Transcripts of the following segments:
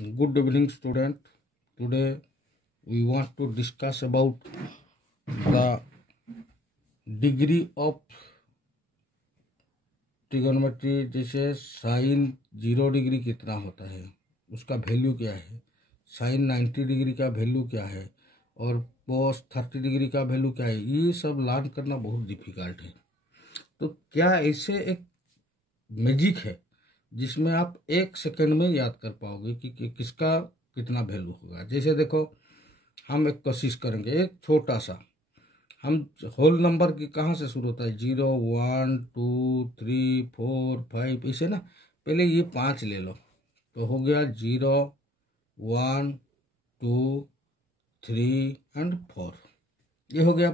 Good evening, student. Today we want to discuss about the degree of trigonometry. जैसे sign 0 degree कितना होता है, उसका वैल्यू क्या है, साइन 90 डिग्री का वैल्यू क्या है, और कोस 30 डिग्री का वैल्यू क्या है, ये सब लर्न करना बहुत डिफिकल्ट है। तो क्या ऐसे एक मैजिक है जिसमें आप 1 सेकंड में याद कर पाओगे कि किसका कितना वैल्यू होगा। जैसे देखो, हम एक कोशिश करेंगे, एक छोटा सा, हम होल नंबर की कहाँ से शुरू होता है, 0 1 2 3 4 5 ऐसे ना। पहले ये 5 ले लो तो हो गया 0 1 2 3 एंड 4। ये हो गया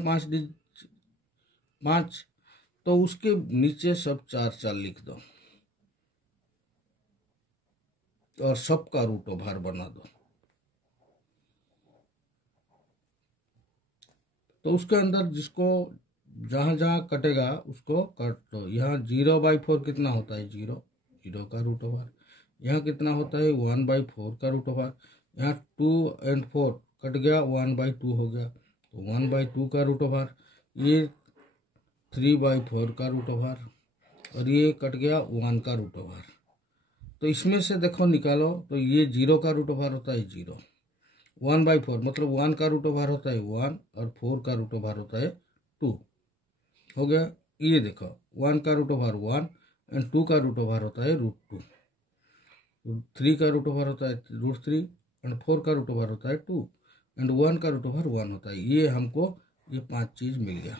5। तो उसके नीचे सब 4 लिख दो और सबका रूट ओवर बना दो। तो उसके अंदर जिसको जहां जहां कटेगा उसको काट दो। यहाँ 0/4 कितना होता है, 0 का रूट ओवर। यहाँ कितना होता है, 1/4 का रूट ओवर। यहाँ 2 और 4 कट गया, 1/2 हो गया, तो 1/2 का रूट ओवर। ये 3/4 का रूट ओवर, और ये कट गया 1 का रूट ओवर। तो इसमें से देखो निकालो, तो ये 0 का रूट ओवर होता है 0, 1/4 मतलब 1 का रूट ओवर होता है 1, और 4 का रूट ओवर होता है 2। हो गया। ये देखो, 1 का रूट ओवर 1 एंड 2 का रूट ओवर होता है √2, 3 का रूट ओवर होता है √3 एंड 4 का रूट ओवर होता है 2 एंड 1 का रूट ओवर 1 होता है। ये हमको ये 5 चीज मिल गया।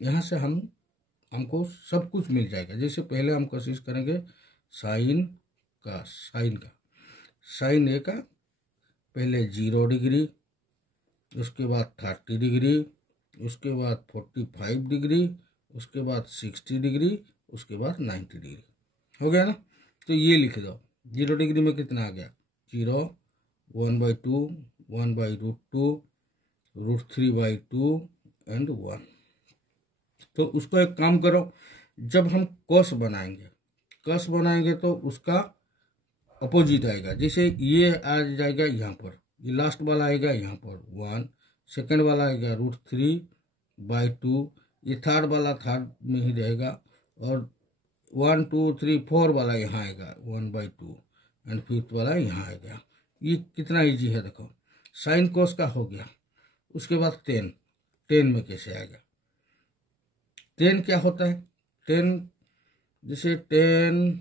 यहाँ से हमको सब कुछ मिल जाएगा। जैसे पहले हम कोशिश करेंगे साइन ए का पहले 0 डिग्री, उसके बाद 30 डिग्री, उसके बाद 45 डिग्री, उसके बाद 60 डिग्री, उसके बाद 90 डिग्री। हो गया ना। तो ये लिख दो, 0 डिग्री में कितना आ गया, 0 1/2 1/√2 √3/2 एंड 1। तो उसको एक काम करो, जब हम कॉस बनाएंगे तो उसका अपोजिट आएगा। जैसे ये आ जाएगा यहाँ पर, ये लास्ट वाला आएगा यहाँ पर 1, सेकंड वाला आएगा √3/2, ये थर्ड वाला थर्ड में ही रहेगा, और 1 2 3 4 वाला यहाँ आएगा 1/2 एंड फिफ्थ वाला यहाँ आएगा। ये कितना इजी है, देखो साइन कोस का हो गया। उसके बाद टेन में कैसे आएगा, 10 क्या होता है, 10 जैसे 10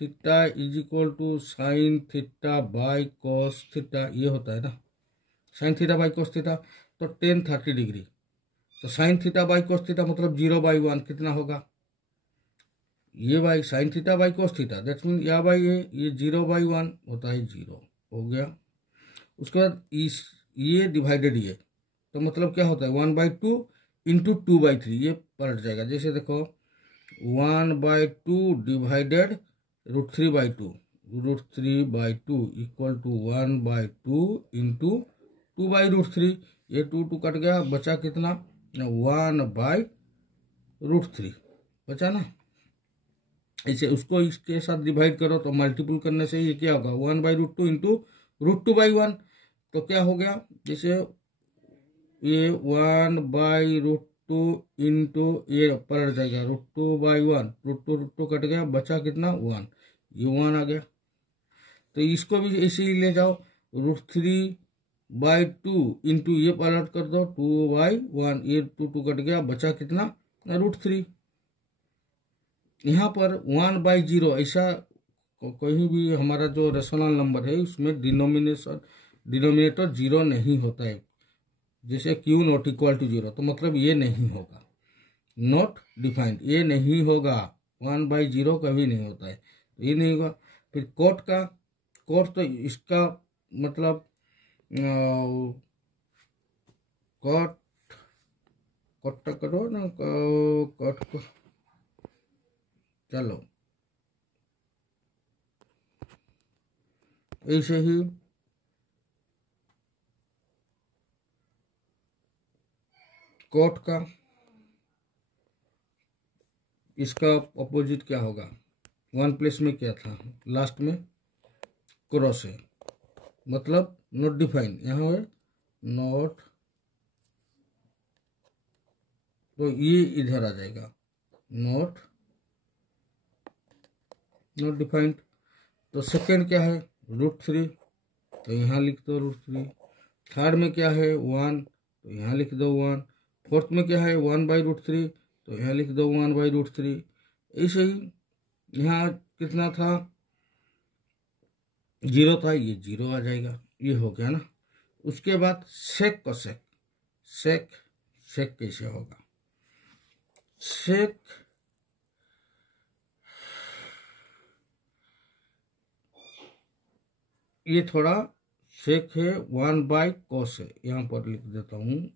theta is equal to sine theta by cos theta, ये होता है ना, sine theta by cos theta. तो 10 30 डिग्री, तो sine theta by cos theta मतलब 0/1 कितना होगा, ये by sine theta by cos theta, that's mean या बाई ये 0/1 होता है 0। हो गया। उसके बाद ये डिवाइडेड ये, तो मतलब क्या होता है 1/2 इंटू 2/3, ये पलट जाएगा। जैसे देखो 1/2 डिवाइडेड √3/2 इक्वल टू 1/2 इंटू 2/√3। ये 2 कट गया, बचा कितना 1/√3 बचा ना। ऐसे उसको इसके साथ डिवाइड करो तो मल्टीपल करने से ये क्या होगा 1/√2 इंटू √2/1। तो क्या हो गया, जैसे ये 1/√2 इंटू ये पलट जाएगा √2/1, √2 कट गया, बचा कितना 1, ये 1 आ गया। तो इसको भी ऐसे ही ले जाओ, √3/2 इंटू ये पलट कर दो 2/1, ये 2 कट गया, बचा कितना √3। यहाँ पर 1/0 ऐसा कहीं भी हमारा जो रेशनल नंबर है उसमें डिनोमिनेटर 0 नहीं होता है। जैसे Q ≠ = 0, तो मतलब ये नहीं होगा, नॉट डिफाइंड, ये नहीं होगा, 1/0 कभी नहीं होता है, तो ये नहीं होगा। फिर कोट तो इसका मतलब कोट करो ना, कोट को चलो ऐसे ही कोट का इसका अपोजिट क्या होगा, 1 प्लेस में क्या था लास्ट में क्रॉस है, मतलब नॉट डिफाइन, यहाँ है नॉट, तो ये इधर आ जाएगा नॉट डिफाइंड। तो सेकेंड क्या है √3, तो यहाँ लिख दो √3। थर्ड में क्या है 1, तो यहाँ लिख दो 1। फोर्थ में क्या है 1/√3, तो यहाँ लिख दो 1/√3। ऐसे ही यहाँ कितना था 0 था, ये 0 आ जाएगा, ये हो गया ना। उसके बाद सेक कोसेक, सेक कैसे होगा, सेक ये थोड़ा सेक है 1/cos है, यहाँ पर लिख देता हूँ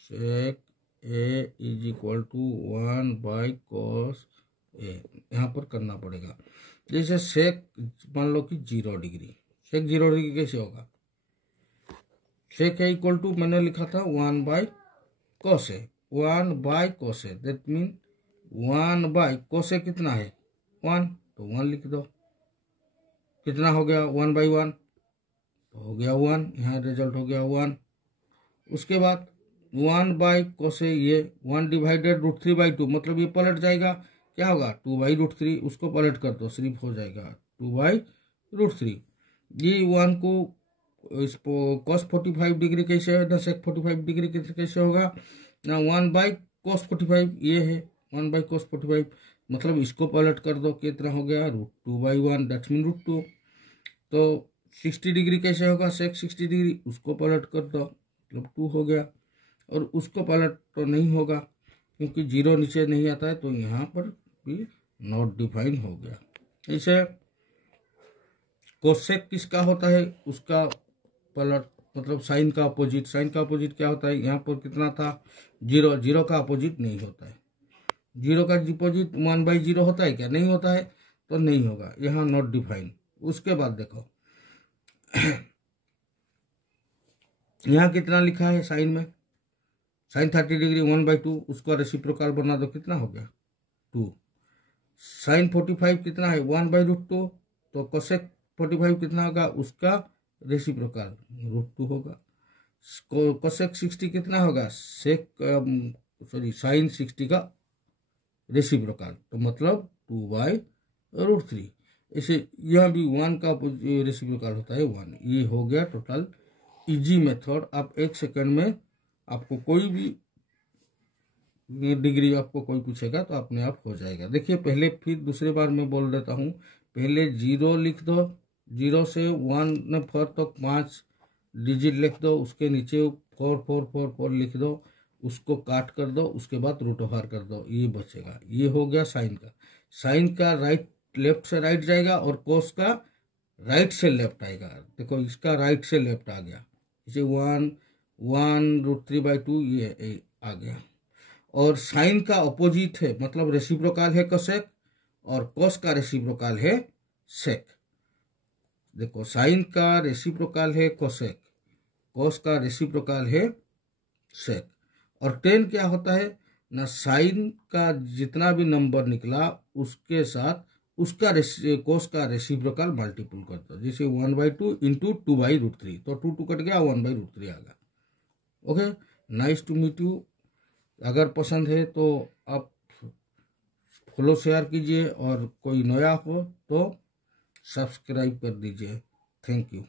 सेक ए इज इक्वल टू 1/cos ए, यहाँ पर करना पड़ेगा। जैसे सेक मान लो कि 0 डिग्री, सेक 0 डिग्री कैसे होगा, सेक है इक्वल टू मैंने लिखा था 1/cos A, 1/cos A, that mean 1/cos ए कितना है 1, तो 1 लिख दो। कितना हो गया 1/1, तो हो गया 1, यहाँ रिजल्ट हो गया 1। उसके बाद 1/cos ए, ये 1 डिवाइडेड √3/2, मतलब ये पलट जाएगा, क्या होगा 2/√3, उसको पलट कर दो सिर्फ हो जाएगा 2/√3। ये 1 को cos 45 डिग्री कैसे है ना sec 45 डिग्री कैसे होगा ना 1/cos 45, ये है 1/cos 45, मतलब इसको पलट कर दो, कितना हो गया √2/1, दैट्स मीन √2। तो 60 डिग्री कैसे होगा sec 60 डिग्री, उसको पलट कर दो, मतलब 2 हो गया। और उसको पलट तो नहीं होगा क्योंकि 0 नीचे नहीं आता है, तो यहाँ पर भी नॉट डिफाइन हो गया। इसे कोसेक किसका होता है, उसका पलट मतलब साइन का अपोजिट, साइन का अपोजिट क्या होता है, यहाँ पर कितना था 0, 0 का अपोजिट नहीं होता है, 0 का अपोजिट 1/0 होता है क्या, नहीं होता है, तो नहीं होगा, यहाँ नॉट डिफाइन। उसके बाद देखो यहाँ कितना लिखा है साइन में, साइन 30 डिग्री 1/2, उसका रेसिप्रोकल बना दो, कितना हो गया 2। साइन 45 कितना है 1/√2, तो कोसेक 45 कितना होगा, उसका रेसिप्रोकल √2 होगा। कोसेक 60 कितना होगा, साइन 60 का रेसिप्रोकल, तो मतलब 2/√3। इसे यहाँ भी 1 का रेसिप्रोकल होता है 1। ये हो गया टोटल इजी मेथड। आप 1 सेकंड में आपको कोई भी डिग्री आपको कोई पूछेगा तो अपने आप हो जाएगा। देखिए पहले फिर दूसरे बार मैं बोल देता हूँ, पहले 0 लिख दो, 0 से 1 तक 5 डिजिट लिख दो, उसके नीचे 4 लिख दो, उसको काट कर दो, उसके बाद √ओवर कर दो, ये बचेगा। ये हो गया साइन का। साइन का राइट लेफ्ट से राइट जाएगा और कोस का राइट से लेफ्ट आएगा। देखो इसका राइट से लेफ्ट आ गया, इसे 1/√3/2 ये आ गया। और साइन का अपोजिट है, मतलब रेसिप्रोकल है कोसेक, और कोस का रेसिप्रोकल है सेक। देखो साइन का रेसिप्रोकल है कोसेक, कोस का रेसिप्रोकल है सेक। और टेन क्या होता है ना, साइन का जितना भी नंबर निकला उसके साथ उसका कोस का रेसिप्रोकल मल्टीपल कर दो, जैसे 1/2 इंटू 2/√3, तो 2 कट गया 1/√3 आ गया। Okay, nice to meet you. अगर पसंद है तो आप फॉलो शेयर कीजिए, और कोई नया हो तो सब्सक्राइब कर दीजिए। Thank you.